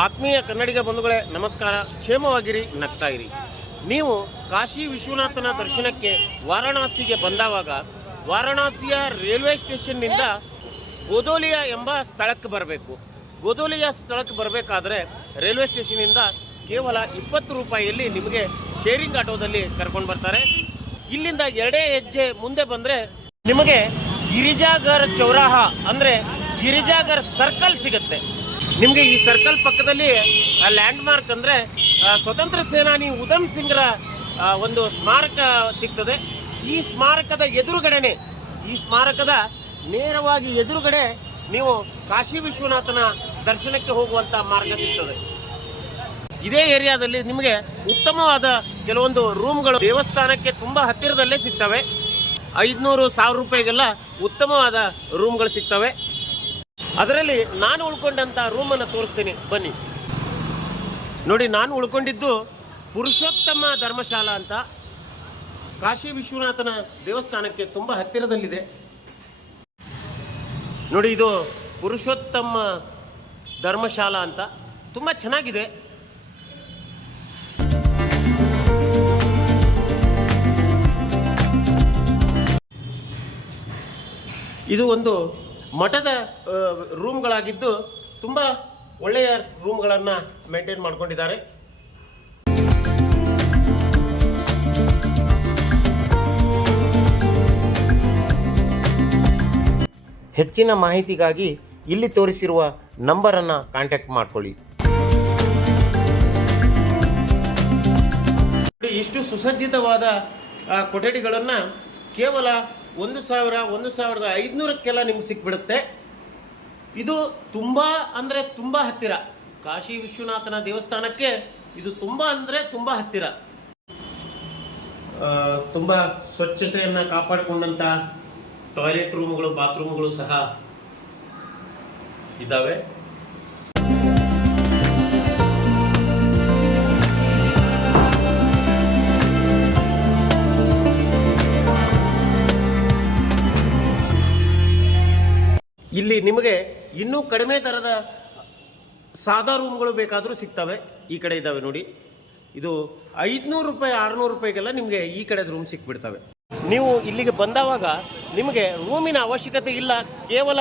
ಆತ್ಮೀಯ ಕನ್ನಡಿಗ ಬಂಧುಗಳೇ, ನಮಸ್ಕಾರ. ಕ್ಷೇಮವಾಗಿರಿ, ನಗ್ತಾ ಇರಿ. ನೀವು ಕಾಶಿ ವಿಶ್ವನಾಥನ ದರ್ಶನಕ್ಕೆ ವಾರಣಾಸಿಗೆ ಬಂದಾವಾಗ ವಾರಣಾಸಿಯ ರೈಲ್ವೆ ಸ್ಟೇಷನ್ನಿಂದ ಗೋದೋಲಿಯ ಎಂಬ ಸ್ಥಳಕ್ಕೆ ಬರಬೇಕು. ಗೋದೋಲಿಯ ಸ್ಥಳಕ್ಕೆ ಬರಬೇಕಾದ್ರೆ ರೈಲ್ವೆ ಸ್ಟೇಷನ್ನಿಂದ ಕೇವಲ ಇಪ್ಪತ್ತು ರೂಪಾಯಿಯಲ್ಲಿ ನಿಮಗೆ ಶೇರಿಂಗ್ ಆಟೋದಲ್ಲಿ ಕರ್ಕೊಂಡು ಬರ್ತಾರೆ. ಇಲ್ಲಿಂದ ಎರಡೇ ಹೆಜ್ಜೆ ಮುಂದೆ ಬಂದರೆ ನಿಮಗೆ ಗಿರಿಜಾಗರ್ ಚೌರಾಹ ಅಂದರೆ ಗಿರಿಜಾಗರ್ ಸರ್ಕಲ್ ಸಿಗುತ್ತೆ. ನಿಮಗೆ ಈ ಸರ್ಕಲ್ ಪಕ್ಕದಲ್ಲಿ ಲ್ಯಾಂಡ್ ಮಾರ್ಕ್ ಅಂದರೆ ಸ್ವತಂತ್ರ ಸೇನಾನಿ ಉಧಮ್ ಸಿಂಗ್ರ ಒಂದು ಸ್ಮಾರಕ ಸಿಗ್ತದೆ. ಈ ಸ್ಮಾರಕದ ಎದುರುಗಡೆನೆ, ಈ ಸ್ಮಾರಕದ ನೇರವಾಗಿ ಎದುರುಗಡೆ ನೀವು ಕಾಶಿ ವಿಶ್ವನಾಥನ ದರ್ಶನಕ್ಕೆ ಹೋಗುವಂಥ ಮಾರ್ಗ ಸಿಗ್ತದೆ. ಇದೇ ಏರಿಯಾದಲ್ಲಿ ನಿಮಗೆ ಉತ್ತಮವಾದ ಕೆಲವೊಂದು ರೂಮ್ಗಳು ದೇವಸ್ಥಾನಕ್ಕೆ ತುಂಬ ಹತ್ತಿರದಲ್ಲೇ ಸಿಗ್ತವೆ. ಐದುನೂರು ಸಾವಿರ ರೂಪಾಯಿಗೆಲ್ಲ ಉತ್ತಮವಾದ ರೂಮ್ಗಳು ಸಿಗ್ತವೆ. ಅದರಲ್ಲಿ ನಾನು ಉಳ್ಕೊಂಡಂಥ ರೂಮನ್ನು ತೋರಿಸ್ತೀನಿ, ಬನ್ನಿ. ನೋಡಿ, ನಾನು ಉಳ್ಕೊಂಡಿದ್ದು ಪುರುಷೋತ್ತಮ ಧರ್ಮಶಾಲಾ ಅಂತ. ಕಾಶಿ ವಿಶ್ವನಾಥನ ದೇವಸ್ಥಾನಕ್ಕೆ ತುಂಬ ಹತ್ತಿರದಲ್ಲಿದೆ. ನೋಡಿ, ಇದು ಪುರುಷೋತ್ತಮ ಧರ್ಮಶಾಲಾ ಅಂತ. ತುಂಬ ಚೆನ್ನಾಗಿದೆ. ಇದು ಒಂದು ಮಠದ ರೂಮ್ಗಳಾಗಿದ್ದು ತುಂಬ ಒಳ್ಳೆಯ ರೂಮ್ಗಳನ್ನು ಮೇಂಟೈನ್ ಮಾಡ್ಕೊಂಡಿದ್ದಾರೆ. ಹೆಚ್ಚಿನ ಮಾಹಿತಿಗಾಗಿ ಇಲ್ಲಿ ತೋರಿಸಿರುವ ನಂಬರನ್ನು ಕಾಂಟ್ಯಾಕ್ಟ್ ಮಾಡ್ಕೊಳ್ಳಿ. ಇಷ್ಟು ಸುಸಜ್ಜಿತವಾದ ಕೊಠಡಿಗಳನ್ನು ಕೇವಲ ಒಂದು ಸಾವಿರ, ಒಂದು ಸಾವಿರದ ಐದುನೂರಕ್ಕೆಲ್ಲ ನಿಮ್ಗೆ ಸಿಕ್ಬಿಡುತ್ತೆ. ಇದು ತುಂಬ ಅಂದರೆ ತುಂಬ ಹತ್ತಿರ. ಕಾಶಿ ವಿಶ್ವನಾಥನ ದೇವಸ್ಥಾನಕ್ಕೆ ಇದು ತುಂಬ ಅಂದರೆ ತುಂಬ ಹತ್ತಿರ. ತುಂಬ ಸ್ವಚ್ಛತೆಯನ್ನು ಕಾಪಾಡಿಕೊಂಡಂಥ ಟಾಯ್ಲೆಟ್ ರೂಮ್ಗಳು ಬಾತ್ರೂಮ್ಗಳು ಸಹ ಇದ್ದಾವೆ. ಇಲ್ಲಿ ನಿಮಗೆ ಇನ್ನೂ ಕಡಿಮೆ ದರದ ಸಾದಾ ರೂಮ್ಗಳು ಬೇಕಾದರೂ ಸಿಗ್ತವೆ. ಈ ಕಡೆ ಇದ್ದಾವೆ ನೋಡಿ. ಇದು ಐದುನೂರು ರೂಪಾಯಿ, ಆರುನೂರು ರೂಪಾಯಿಗೆಲ್ಲ ನಿಮಗೆ ಈ ಕಡೆ ರೂಮ್ ಸಿಕ್ಬಿಡ್ತವೆ. ನೀವು ಇಲ್ಲಿಗೆ ಬಂದವಾಗ ನಿಮಗೆ ರೂಮಿನ ಅವಶ್ಯಕತೆ ಇಲ್ಲ. ಕೇವಲ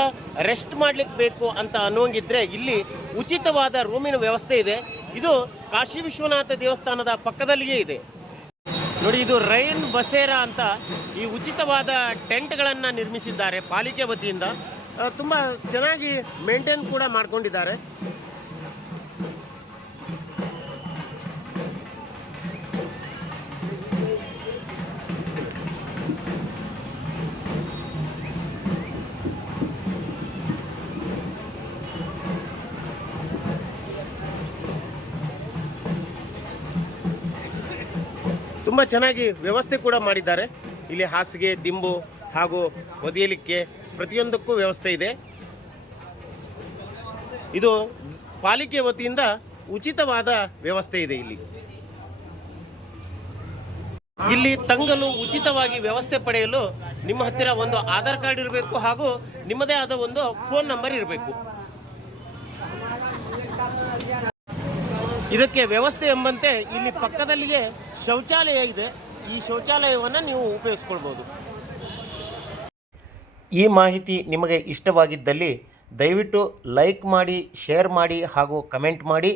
ರೆಸ್ಟ್ ಮಾಡ್ಲಿಕ್ಕೆ ಬೇಕು ಅಂತ ಅನ್ನೋಂಗಿದ್ರೆ ಇಲ್ಲಿ ಉಚಿತವಾದ ರೂಮಿನ ವ್ಯವಸ್ಥೆ ಇದೆ. ಇದು ಕಾಶಿ ವಿಶ್ವನಾಥ ದೇವಸ್ಥಾನದ ಪಕ್ಕದಲ್ಲಿಯೇ ಇದೆ. ನೋಡಿ, ಇದು ರೈನ್ ಬಸೇರಾ ಅಂತ ಈ ಉಚಿತವಾದ ಟೆಂಟ್ಗಳನ್ನು ನಿರ್ಮಿಸಿದ್ದಾರೆ ಪಾಲಿಕೆ ವತಿಯಿಂದ. ತುಂಬ ಚೆನ್ನಾಗಿ ಮೇಂಟೈನ್ ಕೂಡ ಮಾಡ್ಕೊಂಡಿದ್ದಾರೆ. ತುಂಬ ಚೆನ್ನಾಗಿ ವ್ಯವಸ್ಥೆ ಕೂಡ ಮಾಡಿದ್ದಾರೆ. ಇಲ್ಲಿ ಹಾಸಿಗೆ, ದಿಂಬು ಹಾಗೂ ಒದಿಯಲಿಕ್ಕೆ ಪ್ರತಿಯೊಂದಕ್ಕೂ ವ್ಯವಸ್ಥೆ ಇದೆ. ಇದು ಪಾಲಿಕೆ ವತಿಯಿಂದ ಉಚಿತವಾದ ವ್ಯವಸ್ಥೆ ಇದೆ ಇಲ್ಲಿ. ಇಲ್ಲಿ ತಂಗಲು ಉಚಿತವಾಗಿ ವ್ಯವಸ್ಥೆ ಪಡೆಯಲು ನಿಮ್ಮ ಹತ್ತಿರ ಒಂದು ಆಧಾರ್ ಕಾರ್ಡ್ ಇರಬೇಕು ಹಾಗೂ ನಿಮ್ಮದೇ ಆದ ಒಂದು ಫೋನ್ ನಂಬರ್ ಇರಬೇಕು. ಇದಕ್ಕೆ ವ್ಯವಸ್ಥೆ ಎಂಬಂತೆ ಇಲ್ಲಿ ಪಕ್ಕದಲ್ಲಿಯೇ ಶೌಚಾಲಯ ಇದೆ. ಈ ಶೌಚಾಲಯವನ್ನು ನೀವು ಉಪಯೋಗಿಸ್ಕೊಳ್ಬೋದು. ಈ ಮಾಹಿತಿ ನಿಮಗೆ ಇಷ್ಟವಾಗಿದ್ದಲ್ಲಿ ದಯವಿಟ್ಟು ಲೈಕ್ ಮಾಡಿ, ಶೇರ್ ಮಾಡಿ ಹಾಗೂ ಕಮೆಂಟ್ ಮಾಡಿ.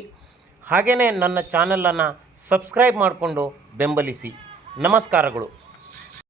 ಹಾಗೆಯೇ ನನ್ನ ಚಾನಲನ್ನು ಸಬ್ಸ್ಕ್ರೈಬ್ ಮಾಡಿಕೊಂಡು ಬೆಂಬಲಿಸಿ. ನಮಸ್ಕಾರಗಳು.